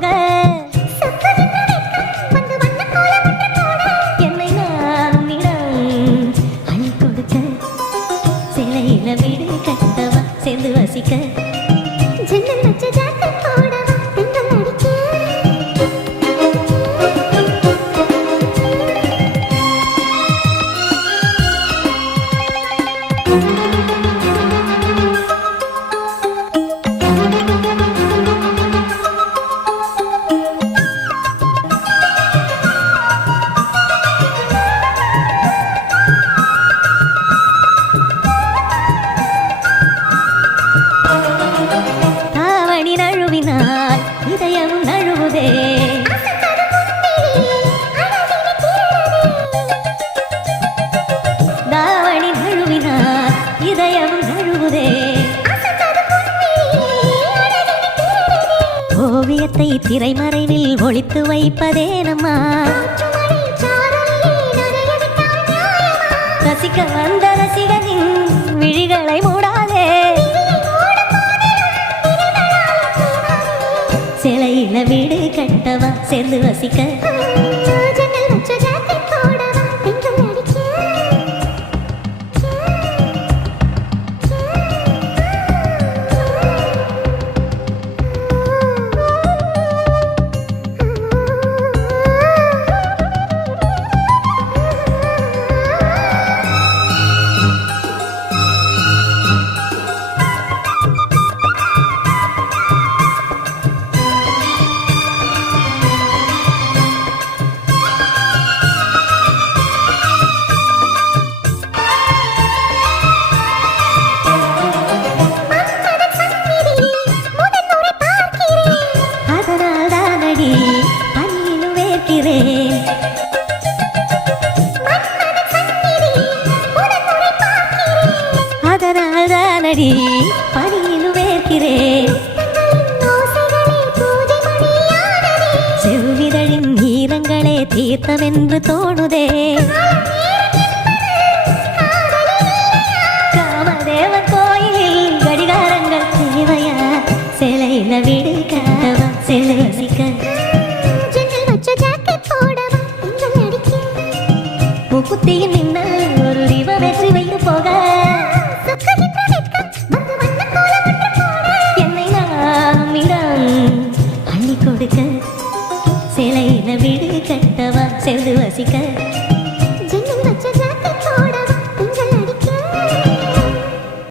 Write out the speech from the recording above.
போக என்னை நான் உன்னிடம் அள்ளி கொடுக்க சிலையில வீடு கட்டவா சேர்ந்து வசிக்க ஜன்னல் வச்ச ஜாக்கெட் போடவா தென்றல் அடிக்க தாவணி நழுவினால் இதயமும் நழுவுதே தாவணி நழுவினால் இதயமும் நழுவுதே ஓவியத்தை திரைமறைவில் ஒளித்து வைப்பதே நம்மா ரசிக்க வந்த ரசிகனின் விழிகளை மூடாதே சிலையில வீடு கட்டவா சேர்ந்து வசிக்க ஜன்னல் வச்ச ஜாக்கெட் போடவா தென்றல் அடிக்க பனியிலும் வேர்க்கிறேன் அதனால் தானடி பனியிலும் வேர்க்கிறேன் செவ்விதழின் ஈரங்களே தீர்த்தமென்று தோணுதே காமதேவன் கோயிலில் கடிகாரங்கள் தேவையா சிலையில வீடு கட்டவா சிலை வசிக்க ஜன்னல் வச்ச ஜாக்கெட் போடவா தென்றல் அடிக்க முக்குத்தியின் மின்னல் ஒரு தீப வெற்றி வைத்து போக என்னை நான் உன்னிடம் அள்ளி கொடுக்க சிலையில வீடு கட்டவா சேர்ந்து வசிக்க